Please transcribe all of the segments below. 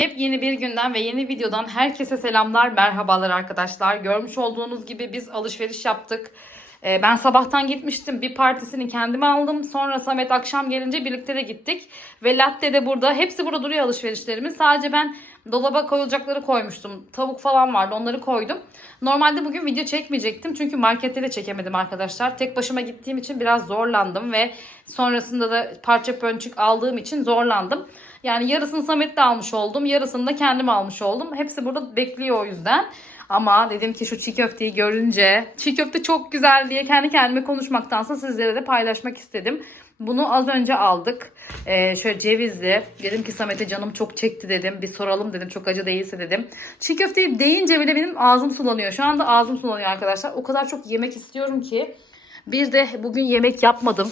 Yepyeni bir günden ve yeni videodan herkese selamlar, merhabalar arkadaşlar. Görmüş olduğunuz gibi biz alışveriş yaptık. Ee, ben sabahtan gitmiştim. Bir partisini kendime aldım. Sonra Samet akşam gelince birlikte de gittik. Ve latte de burada. Hepsi burada duruyor alışverişlerimin. Sadece ben dolaba koyulacakları koymuştum. Tavuk falan vardı onları koydum. Normalde bugün video çekmeyecektim. Çünkü markette de çekemedim arkadaşlar. Tek başıma gittiğim için biraz zorlandım. Ve sonrasında da parça pönçük aldığım için zorlandım. Yani yarısını Samet'le almış oldum. Yarısını da kendim almış oldum. Hepsi burada bekliyor o yüzden. Ama dedim ki şu çiğ köfteyi görünce çiğ köfte çok güzel diye kendi kendime konuşmaktansa sizlere de paylaşmak istedim. Bunu az önce aldık. Ee, şöyle cevizli. Dedim ki Samet'e canım çok çekti dedim. Bir soralım dedim çok acı değilse dedim. Çiğ köfteyi deyince bile benim ağzım sulanıyor. Şu anda ağzım sulanıyor arkadaşlar. O kadar çok yemek istiyorum ki. Bir de bugün yemek yapmadım.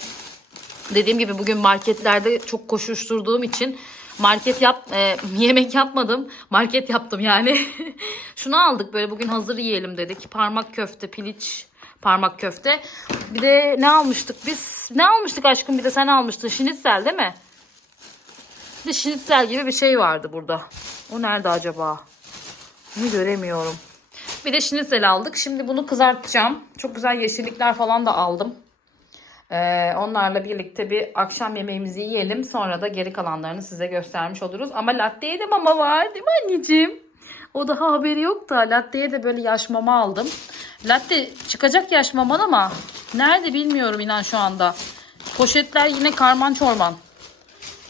Dediğim gibi bugün marketlerde çok koşuşturduğum için market yap e, yemek yapmadım. Market yaptım yani. Şunu aldık böyle bugün hazır yiyelim dedik. Parmak köfte, piliç parmak köfte. Bir de ne almıştık biz? Ne almıştık aşkım? Bir de sen almıştın. Şinitzel değil mi? Bir de şinitzel gibi bir şey vardı burada. O nerede acaba? Bunu göremiyorum. Bir de şinitzel aldık. Şimdi bunu kızartacağım. Çok güzel yeşillikler falan da aldım. Ee, onlarla birlikte bir akşam yemeğimizi yiyelim. Sonra da geri kalanlarını size göstermiş oluruz. Ama latte'ye de mama var değil mi anneciğim? O daha haberi yok da latte'ye de böyle yaş mama aldım. Latte çıkacak yaş maman ama nerede bilmiyorum inan şu anda. Poşetler yine karman çorman.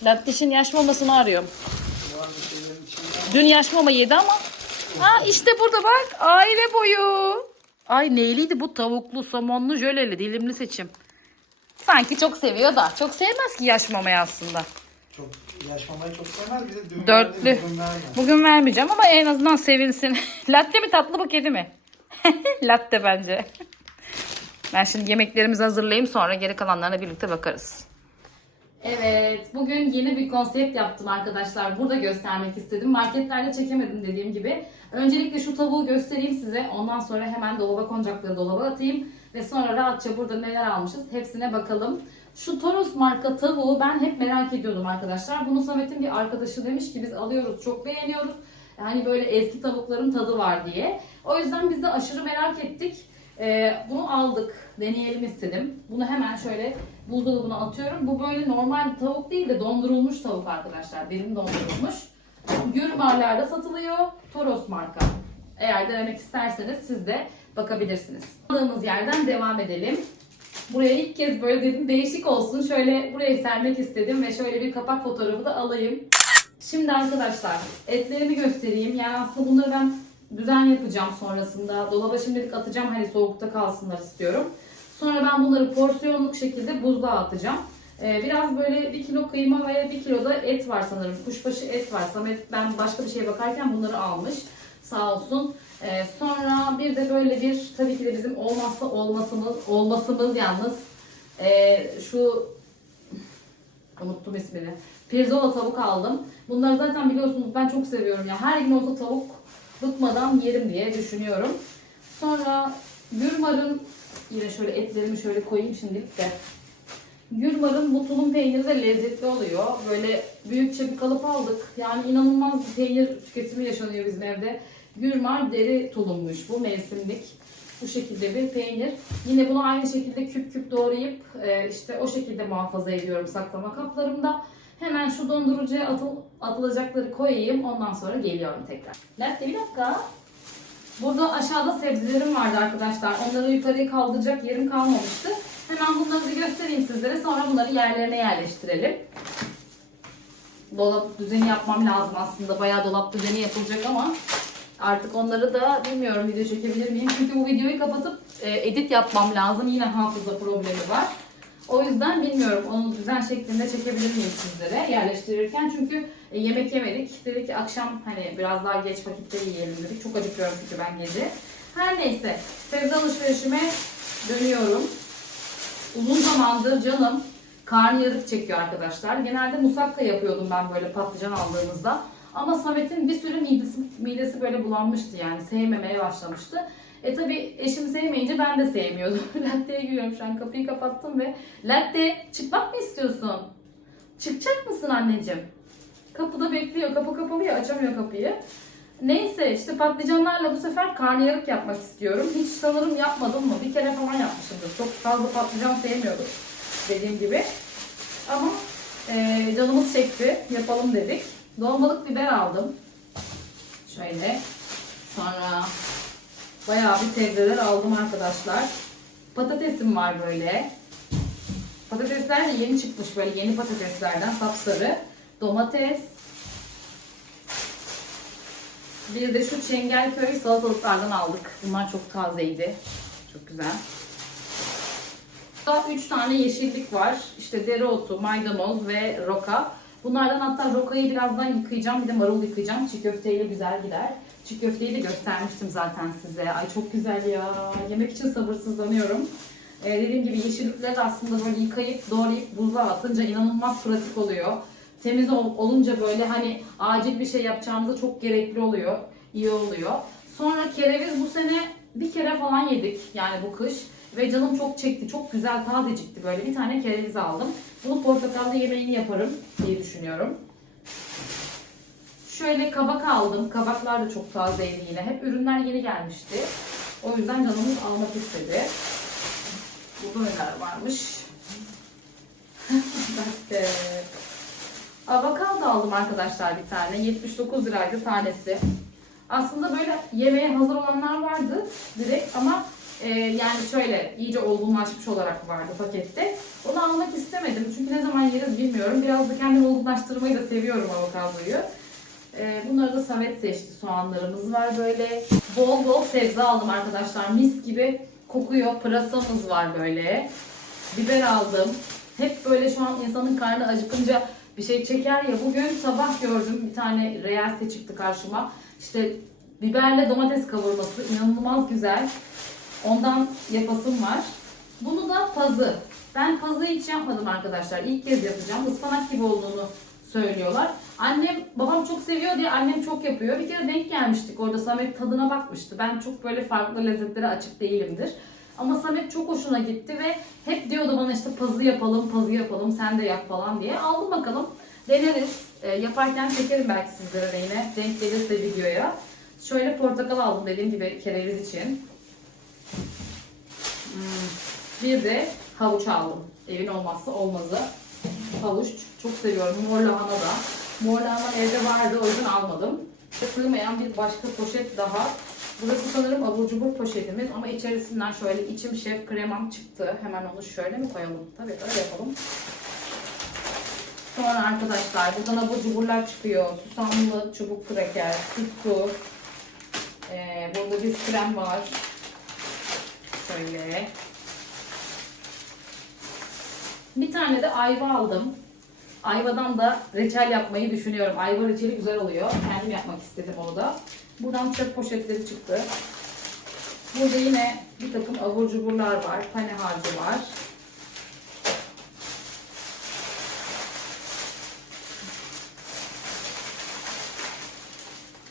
Latte'şin yaş mamasını arıyorum. Dün yaş mama yedi ama. Ha işte burada bak aile boyu. Ay neyliydi bu tavuklu, somonlu, jöleli, dilimli seçim. Sanki çok seviyor da. Çok sevmez ki yaş mamayı aslında. Çok yaşmamayı çok sevmez. Bize dün Dörtlü. verdi, bugün vermez. Bugün vermeyeceğim ama en azından sevinsin. Latte mi tatlı mı kedi mi? Latte bence. Ben şimdi yemeklerimizi hazırlayayım sonra geri kalanlarına birlikte bakarız. Evet, bugün yeni bir konsept yaptım arkadaşlar. Burada göstermek istedim. Marketlerde çekemedim dediğim gibi. Öncelikle şu tavuğu göstereyim size. Ondan sonra hemen dolaba konacakları dolaba atayım. Ve sonra rahatça burada neler almışız hepsine bakalım. Şu Toros marka tavuğu ben hep merak ediyordum arkadaşlar. Bunu Samet'in bir arkadaşı demiş ki biz alıyoruz çok beğeniyoruz. Hani böyle eski tavukların tadı var diye. O yüzden biz de aşırı merak ettik. Ee, bunu aldık. Deneyelim istedim. Bunu hemen şöyle buzdolabına atıyorum. Bu böyle normal tavuk değil de dondurulmuş tavuk arkadaşlar. Derin dondurulmuş. Gürmarlarda satılıyor. Toros marka. Eğer denemek isterseniz siz de bakabilirsiniz. Aldığımız yerden devam edelim. Buraya ilk kez böyle dedim değişik olsun. Şöyle buraya sermek istedim ve şöyle bir kapak fotoğrafı da alayım. Şimdi arkadaşlar etlerimi göstereyim. Yani aslında bunları ben düzen yapacağım sonrasında. Dolaba şimdilik atacağım hani soğukta kalsınlar istiyorum. Sonra ben bunları porsiyonluk şekilde buzluğa atacağım. Ee, biraz böyle bir kilo kıyma ve bir kilo da et var sanırım. Kuşbaşı et var. Samet ben başka bir şeye bakarken bunları almış. Sağ olsun. Ee, sonra bir de böyle bir tabii ki de bizim olmazsa olmasımız, olmasımız yalnız ee, şu unuttum ismini. Pirzola tavuk aldım. Bunları zaten biliyorsunuz ben çok seviyorum ya. Her gün olsa tavuk bıkmadan yerim diye düşünüyorum. Sonra Gürmar'ın yine şöyle etlerimi şöyle koyayım şimdilik de. Gürmar'ın bu peyniri de lezzetli oluyor. Böyle büyükçe bir kalıp aldık. Yani inanılmaz bir peynir tüketimi yaşanıyor bizim evde. Gürmar deri tulummuş bu mevsimlik. Bu şekilde bir peynir. Yine bunu aynı şekilde küp küp doğrayıp e, işte o şekilde muhafaza ediyorum saklama kaplarımda. Hemen şu dondurucuya atıl, atılacakları koyayım. Ondan sonra geliyorum tekrar. Latte bir dakika. Burada aşağıda sebzelerim vardı arkadaşlar. Onları yukarıya kaldıracak yerim kalmamıştı. Hemen bunları bir göstereyim sizlere. Sonra bunları yerlerine yerleştirelim. Dolap düzeni yapmam lazım aslında. Bayağı dolap düzeni yapılacak ama artık onları da bilmiyorum video çekebilir miyim? Çünkü bu videoyu kapatıp e, edit yapmam lazım. Yine hafıza problemi var. O yüzden bilmiyorum onu düzen şeklinde çekebilir miyim sizlere yerleştirirken. Çünkü e, yemek yemedik. Dedik ki akşam hani biraz daha geç vakitte yiyelim dedik. Çok acıkıyorum çünkü ben gece. Her neyse sebze alışverişime dönüyorum. Uzun zamandır canım karnıyarık çekiyor arkadaşlar. Genelde musakka yapıyordum ben böyle patlıcan aldığımızda. Ama Samet'in bir sürü midesi, midesi böyle bulanmıştı yani sevmemeye başlamıştı. E tabi eşim sevmeyince ben de sevmiyordum. Latte'ye giriyorum şu an kapıyı kapattım ve Latte çıkmak mı istiyorsun? Çıkacak mısın anneciğim? kapıda bekliyor. Kapı kapalı ya açamıyor kapıyı. Neyse işte patlıcanlarla bu sefer karnıyarık yapmak istiyorum. Hiç sanırım yapmadım mı? Bir kere falan yapmışımdır. Çok fazla patlıcan sevmiyorum dediğim gibi. Ama eee, canımız çekti. Yapalım dedik. Dolmalık biber aldım. Şöyle. Sonra bayağı bir sebzeler aldım arkadaşlar. Patatesim var böyle. Patatesler de yeni çıkmış böyle yeni patateslerden sapsarı. Domates. Bir de şu Çengelköy salatalıklardan aldık. Bunlar çok tazeydi. Çok güzel. Burada 3 tane yeşillik var. İşte dereotu, maydanoz ve roka. Bunlardan hatta rokayı birazdan yıkayacağım. Bir de marul yıkayacağım. Çiğ köfteyle güzel gider. Çiğ köfteyi de göstermiştim zaten size. Ay çok güzel ya. Yemek için sabırsızlanıyorum. Ee, dediğim gibi yeşillikleri de aslında böyle yıkayıp doğrayıp buzluğa atınca inanılmaz pratik oluyor. Temiz ol- olunca böyle hani acil bir şey yapacağımızda çok gerekli oluyor. iyi oluyor. Sonra kereviz bu sene bir kere falan yedik yani bu kış. Ve canım çok çekti. Çok güzel tazecikti böyle. Bir tane kereviz aldım. Bunu portakallı yemeğini yaparım diye düşünüyorum. Şöyle kabak aldım. Kabaklar da çok tazeydi yine. Hep ürünler yeni gelmişti. O yüzden canımız almak istedi. Burada neler varmış? Bak Avokado aldım arkadaşlar bir tane. 79 liraydı tanesi. Aslında böyle yemeğe hazır olanlar vardı direkt ama e, yani şöyle iyice olgunlaşmış olarak vardı pakette. Onu almak istemedim çünkü ne zaman yeriz bilmiyorum. Biraz da kendim olgunlaştırmayı da seviyorum avokadoyu. E, bunları da Samet seçti. Soğanlarımız var böyle. Bol bol sebze aldım arkadaşlar. Mis gibi kokuyor. Pırasamız var böyle. Biber aldım. Hep böyle şu an insanın karnı acıkınca bir şey çeker ya. Bugün sabah gördüm bir tane reaste çıktı karşıma. İşte biberle domates kavurması inanılmaz güzel. Ondan yapasım var. Bunu da pazı. Ben pazı hiç yapmadım arkadaşlar. İlk kez yapacağım. Ispanak gibi olduğunu söylüyorlar. Annem, babam çok seviyor diye annem çok yapıyor. Bir kere denk gelmiştik orada. Samet tadına bakmıştı. Ben çok böyle farklı lezzetlere açık değilimdir. Ama Samet çok hoşuna gitti ve hep diyordu bana işte pazı yapalım, pazı yapalım, sen de yap falan diye. Aldım bakalım. Deneriz. E, yaparken çekerim belki sizlere yine. Denk gelirse videoya. Şöyle portakal aldım dediğim gibi kereviz için. Hmm. Bir de havuç aldım. Evin olmazsa olmazı. Havuç çok seviyorum. Mor lahana da. Mor lahana evde vardı o yüzden almadım. Sığmayan bir başka poşet daha. Burası sanırım abur cubur poşetimiz ama içerisinden şöyle içim şef kremam çıktı. Hemen onu şöyle mi koyalım? Tabii öyle yapalım. Sonra arkadaşlar buradan abur cuburlar çıkıyor. Susamlı çubuk kraker, tutku. Ee, burada bir krem var. Şöyle. Bir tane de ayva aldım. Ayvadan da reçel yapmayı düşünüyorum. Ayva reçeli güzel oluyor. Kendim yapmak istedim onu da. Buradan çöp poşetleri çıktı. Burada yine bir takım abur cuburlar var. Pane harcı var.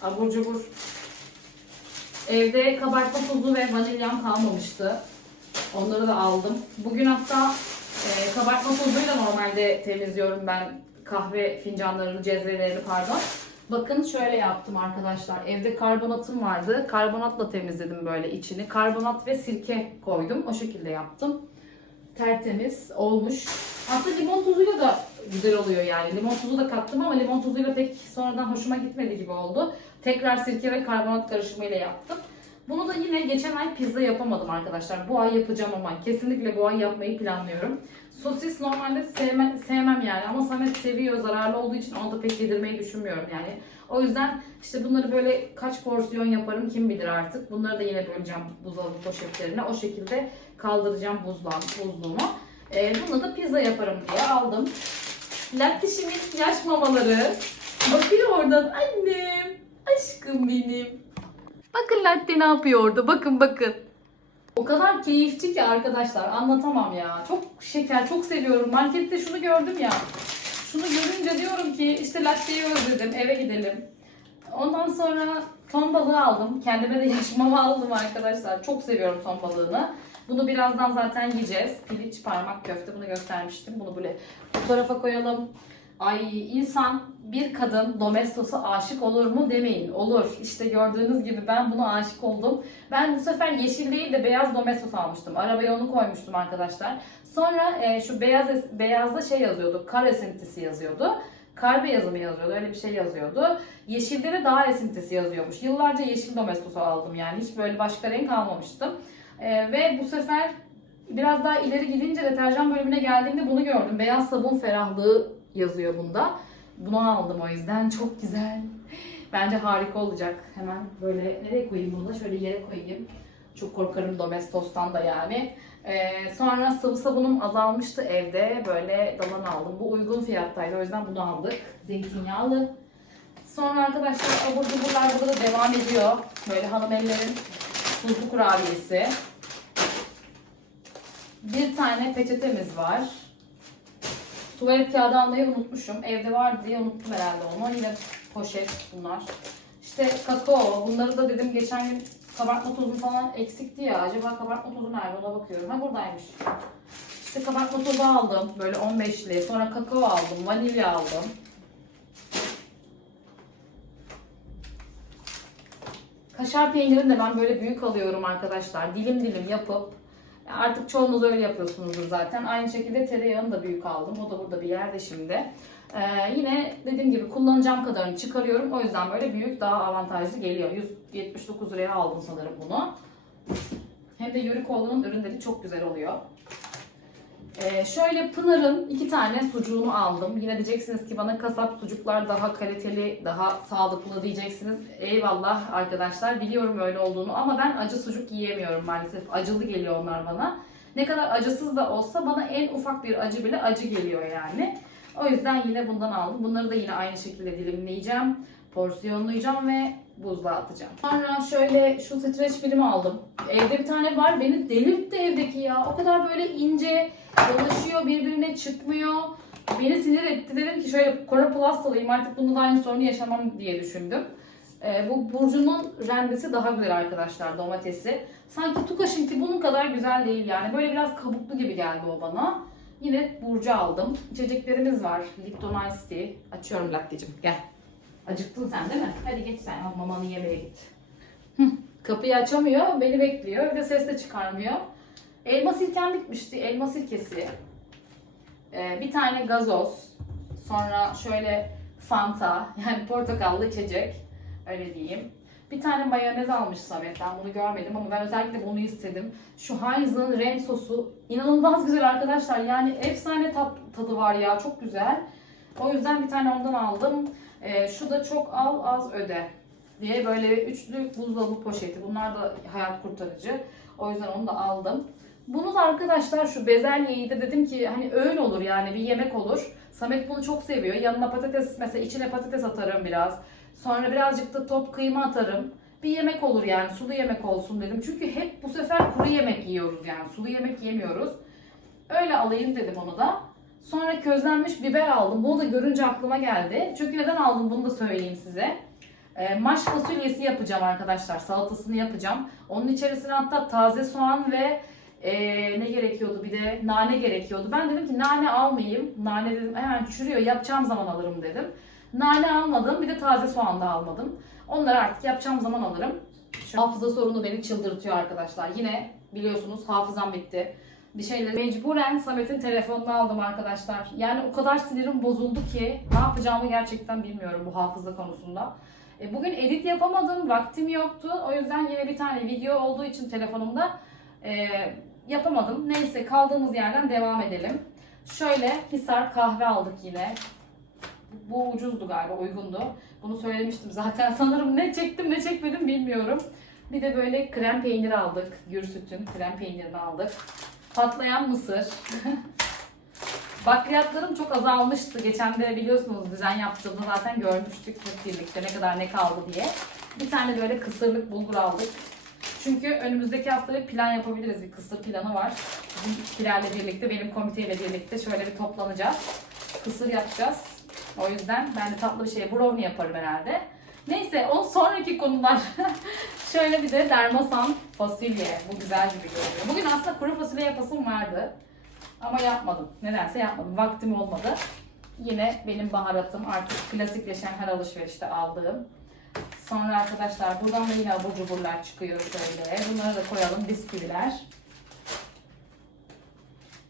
Abur cubur. Evde kabartma tozu ve vanilyam kalmamıştı. Onları da aldım. Bugün hatta e, kabartma tozuyla normalde temizliyorum ben kahve fincanlarını, cezvelerini pardon. Bakın şöyle yaptım arkadaşlar. Evde karbonatım vardı. Karbonatla temizledim böyle içini. Karbonat ve sirke koydum. O şekilde yaptım. Tertemiz olmuş. Aslında limon tuzuyla da güzel oluyor yani. Limon tuzu da kattım ama limon tuzuyla pek sonradan hoşuma gitmedi gibi oldu. Tekrar sirke ve karbonat karışımıyla yaptım. Bunu da yine geçen ay pizza yapamadım arkadaşlar. Bu ay yapacağım ama kesinlikle bu ay yapmayı planlıyorum. Sosis normalde sevme, sevmem yani ama Samet seviyor zararlı olduğu için onu da pek yedirmeyi düşünmüyorum yani. O yüzden işte bunları böyle kaç porsiyon yaparım kim bilir artık. Bunları da yine böleceğim buzdolabı poşetlerine. O şekilde kaldıracağım buzluğa, buzluğuma. Ee, bunu da pizza yaparım diye aldım. Lattişimin yaş mamaları. Bakıyor oradan annem. Aşkım benim. Bakın latte ne yapıyor orada. Bakın bakın. O kadar keyifli ki arkadaşlar anlatamam ya. Çok şeker, çok seviyorum. Markette şunu gördüm ya. Şunu görünce diyorum ki işte latteyi özledim, eve gidelim. Ondan sonra ton balığı aldım. Kendime de yaşamamı aldım arkadaşlar. Çok seviyorum ton balığını. Bunu birazdan zaten yiyeceğiz. Piliç parmak köfte bunu göstermiştim. Bunu böyle bu tarafa koyalım. Ay insan bir kadın domestosa aşık olur mu demeyin. Olur. İşte gördüğünüz gibi ben buna aşık oldum. Ben bu sefer yeşil değil de beyaz domestos almıştım. Arabaya onu koymuştum arkadaşlar. Sonra e, şu beyaz beyazda şey yazıyordu. Kar esintisi yazıyordu. Kar beyazı mı yazıyordu? Öyle bir şey yazıyordu. Yeşilde de daha esintisi yazıyormuş. Yıllarca yeşil domestosu aldım yani. Hiç böyle başka renk almamıştım. E, ve bu sefer biraz daha ileri gidince deterjan bölümüne geldiğimde bunu gördüm. Beyaz sabun ferahlığı yazıyor bunda. Bunu aldım o yüzden. Çok güzel. Bence harika olacak. Hemen böyle nereye koyayım bunu da? Şöyle yere koyayım. Çok korkarım Domestos'tan da yani. Ee, sonra sıvı sabunum azalmıştı evde. Böyle dalan aldım. Bu uygun fiyattaydı. O yüzden bunu aldık. Zeytinyağlı. Sonra arkadaşlar abur cuburlar burada da devam ediyor. Böyle hanım ellerin tuzlu kurabiyesi. Bir tane peçetemiz var. Tuvalet kağıdı almayı unutmuşum. Evde vardı diye unuttum herhalde onu. Yine poşet bunlar. İşte kakao. Bunları da dedim geçen gün kabartma tozu falan eksikti ya. Acaba kabartma tozu nerede ona bakıyorum. Ha buradaymış. İşte kabartma tozu aldım. Böyle 15'li. Sonra kakao aldım. Vanilya aldım. Kaşar peynirini de ben böyle büyük alıyorum arkadaşlar. Dilim dilim yapıp Artık çoğunuz öyle yapıyorsunuzdur zaten. Aynı şekilde tereyağını da büyük aldım. O da burada bir yerde şimdi. Ee, yine dediğim gibi kullanacağım kadarını çıkarıyorum. O yüzden böyle büyük daha avantajlı geliyor. 179 liraya aldım sanırım bunu. Hem de Yörükoğlu'nun ürünleri çok güzel oluyor. Ee, şöyle Pınar'ın iki tane sucuğunu aldım. Yine diyeceksiniz ki bana kasap sucuklar daha kaliteli, daha sağlıklı diyeceksiniz. Eyvallah arkadaşlar biliyorum öyle olduğunu ama ben acı sucuk yiyemiyorum maalesef. Acılı geliyor onlar bana. Ne kadar acısız da olsa bana en ufak bir acı bile acı geliyor yani. O yüzden yine bundan aldım. Bunları da yine aynı şekilde dilimleyeceğim. Porsiyonlayacağım ve buzluğa atacağım. Sonra şöyle şu streç filmi aldım. Evde bir tane var. Beni delirtti evdeki ya. O kadar böyle ince, dolaşıyor, birbirine çıkmıyor. Beni sinir etti. Dedim ki şöyle Kora Plus alayım artık bunda da aynı sorunu yaşamam diye düşündüm. Ee, bu Burcu'nun rendesi daha güzel arkadaşlar domatesi. Sanki Tukaş'ınki bunun kadar güzel değil yani. Böyle biraz kabuklu gibi geldi o bana. Yine Burcu aldım. İçeceklerimiz var. Lipton Ice Tea. Açıyorum latteciğim. Gel. Acıktın sen değil mi? Hadi geç sen al mamanı yemeye git. Kapıyı açamıyor. Beni bekliyor. De ses de çıkarmıyor. Elma sirkem bitmişti. Elma sirkesi. Ee, bir tane gazoz. Sonra şöyle Fanta. Yani portakallı içecek. Öyle diyeyim. Bir tane mayonez almış Samet. Bunu görmedim ama ben özellikle bunu istedim. Şu Heinz'ın renk sosu inanılmaz güzel arkadaşlar. Yani efsane tat, tadı var ya. Çok güzel. O yüzden bir tane ondan aldım. Ee, şu da çok al az öde diye böyle üçlü buzdolabı poşeti. Bunlar da hayat kurtarıcı. O yüzden onu da aldım. Bunu da arkadaşlar şu bezelyeyi de dedim ki hani öğün olur yani bir yemek olur. Samet bunu çok seviyor. Yanına patates mesela içine patates atarım biraz. Sonra birazcık da top kıyma atarım. Bir yemek olur yani sulu yemek olsun dedim. Çünkü hep bu sefer kuru yemek yiyoruz yani sulu yemek yemiyoruz. Öyle alayım dedim onu da. Sonra közlenmiş biber aldım. Bunu da görünce aklıma geldi. Çünkü neden aldım bunu da söyleyeyim size. E, maş fasulyesi yapacağım arkadaşlar. Salatasını yapacağım. Onun içerisine hatta taze soğan ve e, ne gerekiyordu bir de nane gerekiyordu. Ben dedim ki nane almayayım. Nane dedim hemen çürüyor yapacağım zaman alırım dedim. Nane almadım bir de taze soğan da almadım. Onları artık yapacağım zaman alırım. Şu hafıza sorunu beni çıldırtıyor arkadaşlar. Yine biliyorsunuz hafızam bitti. Bir şeyleri mecburen Samet'in telefonunu aldım arkadaşlar. Yani o kadar sinirim bozuldu ki ne yapacağımı gerçekten bilmiyorum bu hafıza konusunda. E, bugün edit yapamadım, vaktim yoktu. O yüzden yine bir tane video olduğu için telefonumda e, yapamadım. Neyse kaldığımız yerden devam edelim. Şöyle Hisar kahve aldık yine. Bu ucuzdu galiba, uygundu. Bunu söylemiştim zaten. Sanırım ne çektim ne çekmedim bilmiyorum. Bir de böyle krem peyniri aldık. Gür sütün krem peynirini aldık. Patlayan mısır. Bakliyatlarım çok azalmıştı. Geçen de biliyorsunuz düzen yaptığımda zaten görmüştük hep birlikte ne kadar ne kaldı diye. Bir tane böyle kısırlık bulgur aldık. Çünkü önümüzdeki hafta bir plan yapabiliriz. Bir kısır planı var. Bizim Hilal'le birlikte, benim komiteyle birlikte şöyle bir toplanacağız. Kısır yapacağız. O yüzden ben de tatlı bir şey brownie yaparım herhalde. Neyse o sonraki konular. şöyle bir de dermasan fasulye. Bu güzel gibi görünüyor. Bugün aslında kuru fasulye yapasım vardı. Ama yapmadım. Nedense yapmadım. Vaktim olmadı. Yine benim baharatım artık klasikleşen her alışverişte aldığım. Sonra arkadaşlar buradan da yine abur cuburlar çıkıyor şöyle. Bunları da koyalım bisküviler.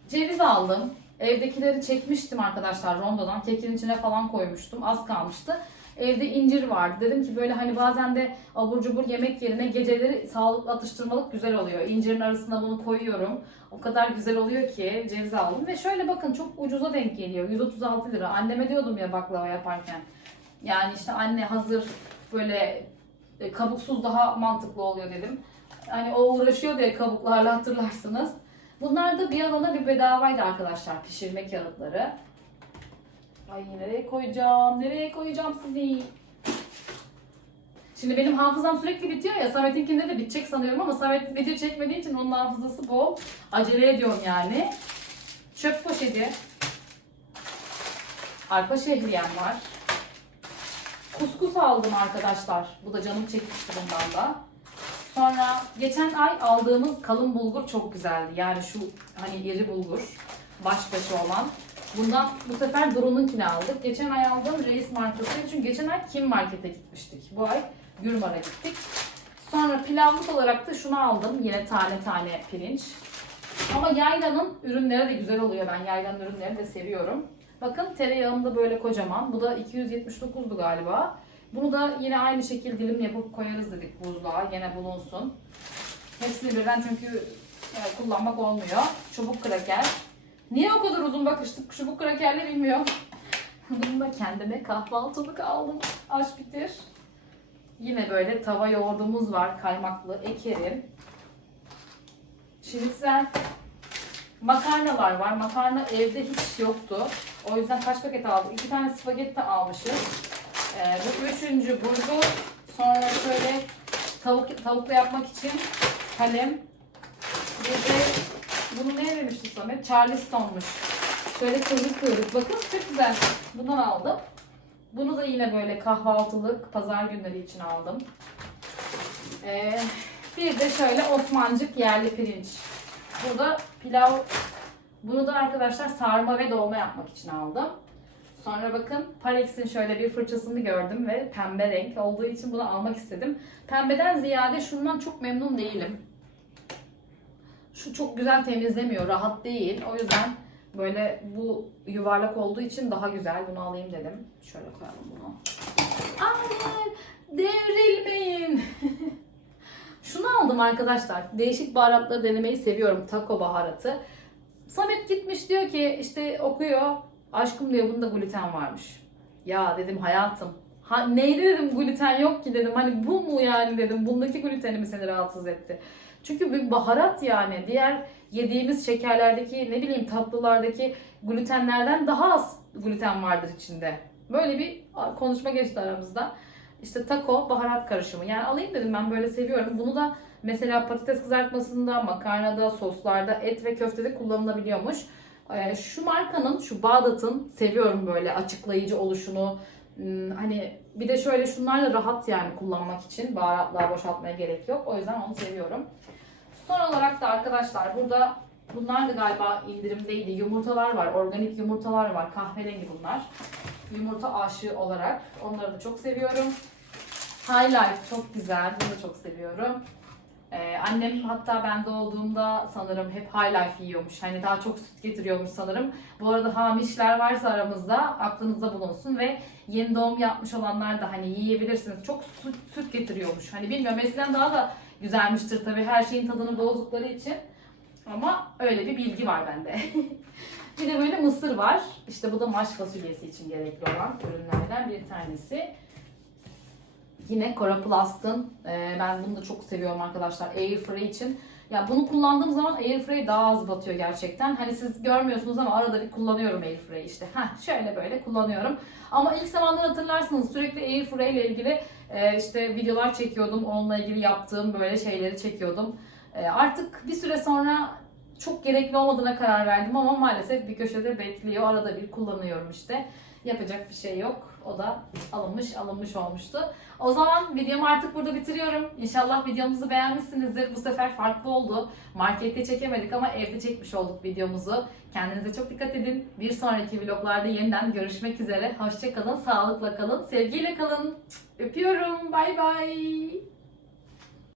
Ceviz aldım. Evdekileri çekmiştim arkadaşlar rondodan. Kekin içine falan koymuştum. Az kalmıştı. Evde incir vardı. Dedim ki böyle hani bazen de abur cubur yemek yerine geceleri sağlıklı atıştırmalık güzel oluyor. İncirin arasına bunu koyuyorum. O kadar güzel oluyor ki ceviz aldım. Ve şöyle bakın çok ucuza denk geliyor. 136 lira. Anneme diyordum ya baklava yaparken. Yani işte anne hazır böyle e, kabuksuz daha mantıklı oluyor dedim. Hani o uğraşıyor diye kabuklarla hatırlarsınız. Bunlar da bir alana bir bedavaydı arkadaşlar pişirme kağıtları. Ay nereye koyacağım? Nereye koyacağım sizi? Şimdi benim hafızam sürekli bitiyor ya. Samet'inkinde de bitecek sanıyorum ama Samet video çekmediği için onun hafızası bol. Acele ediyorum yani. Çöp poşeti. Arpa şehriyem var. Kuskus aldım arkadaşlar. Bu da canım çekmişti bundan da. Sonra geçen ay aldığımız kalın bulgur çok güzeldi. Yani şu hani iri bulgur. Baş başı olan. Bundan bu sefer Duru'nunkini aldık. Geçen ay aldığım Reis markası. Çünkü geçen ay Kim Market'e gitmiştik. Bu ay Gürmar'a gittik. Sonra pilavlık olarak da şunu aldım. Yine tane tane pirinç. Ama Yayla'nın ürünleri de güzel oluyor. Ben Yayla'nın ürünlerini de seviyorum. Bakın tereyağım da böyle kocaman. Bu da 279'du galiba. Bunu da yine aynı şekilde dilim yapıp koyarız dedik buzluğa. Gene bulunsun. Hepsini birden çünkü e, kullanmak olmuyor. Çubuk kraker. Niye o kadar uzun bakıştık çubuk krakerle bilmiyorum. Bunu da kendime kahvaltılık aldım. Aç bitir. Yine böyle tava yoğurdumuz var. Kaymaklı ekerim. Şinitsel. Makarnalar var. Makarna evde hiç yoktu. O yüzden kaç paket aldım? İki tane spagetti almışız. Ee, bu üçüncü burgu. Sonra şöyle tavuk tavukla yapmak için kalem. Bir de bunu neye vermişti Samet? Charleston'muş. Şöyle kıvrık kıvrık. Bakın çok güzel. Bundan aldım. Bunu da yine böyle kahvaltılık pazar günleri için aldım. Ee, bir de şöyle Osmancık yerli pirinç. Burada pilav, bunu da arkadaşlar sarma ve dolma yapmak için aldım. Sonra bakın Parex'in şöyle bir fırçasını gördüm ve pembe renk olduğu için bunu almak istedim. Pembeden ziyade şundan çok memnun değilim. Şu çok güzel temizlemiyor, rahat değil. O yüzden böyle bu yuvarlak olduğu için daha güzel. Bunu alayım dedim. Şöyle koyalım bunu. Hayır, devrilmeyin. Şunu aldım arkadaşlar. Değişik baharatları denemeyi seviyorum. Taco baharatı. Samet gitmiş diyor ki işte okuyor. Aşkım diyor bunda gluten varmış. Ya dedim hayatım. Ha, neydi dedim gluten yok ki dedim. Hani bu mu yani dedim. Bundaki gluteni mi seni rahatsız etti? Çünkü bir baharat yani. Diğer yediğimiz şekerlerdeki ne bileyim tatlılardaki glutenlerden daha az gluten vardır içinde. Böyle bir konuşma geçti aramızda. İşte taco baharat karışımı. Yani alayım dedim ben böyle seviyorum. Bunu da mesela patates kızartmasında, makarnada, soslarda, et ve köftede kullanılabiliyormuş. Ee, Şu markanın, şu Bağdat'ın seviyorum böyle açıklayıcı oluşunu. Hmm, Hani bir de şöyle şunlarla rahat yani kullanmak için baharatlar boşaltmaya gerek yok. O yüzden onu seviyorum. Son olarak da arkadaşlar burada bunlar da galiba indirimdeydi. Yumurtalar var, organik yumurtalar var. Kahverengi bunlar. Yumurta aşığı olarak. Onları da çok seviyorum. High Life çok güzel. Bunu da çok seviyorum. Ee, annem hatta ben doğduğumda sanırım hep High Life yiyormuş. Hani daha çok süt getiriyormuş sanırım. Bu arada hamişler varsa aramızda aklınızda bulunsun ve yeni doğum yapmış olanlar da hani yiyebilirsiniz. Çok süt, süt getiriyormuş. Hani bilmiyorum eskiden daha da güzelmiştir tabii her şeyin tadını bozdukları için. Ama öyle bir bilgi var bende. bir de böyle mısır var. İşte bu da maş fasulyesi için gerekli olan ürünlerden bir tanesi. Yine Coroplast'ın e, ben bunu da çok seviyorum arkadaşlar Airfryer için. Ya bunu kullandığım zaman Airfryer daha az batıyor gerçekten. Hani siz görmüyorsunuz ama arada bir kullanıyorum Airfryer işte. Heh, şöyle böyle kullanıyorum. Ama ilk zamanlar hatırlarsınız sürekli Airfryer ile ilgili e, işte videolar çekiyordum. Onunla ilgili yaptığım böyle şeyleri çekiyordum. E, artık bir süre sonra çok gerekli olmadığına karar verdim ama maalesef bir köşede bekliyor. Arada bir kullanıyorum işte. Yapacak bir şey yok. O da alınmış alınmış olmuştu. O zaman videomu artık burada bitiriyorum. İnşallah videomuzu beğenmişsinizdir. Bu sefer farklı oldu. Markette çekemedik ama evde çekmiş olduk videomuzu. Kendinize çok dikkat edin. Bir sonraki vloglarda yeniden görüşmek üzere. Hoşçakalın, sağlıkla kalın, sevgiyle kalın. Öpüyorum. Bay bay.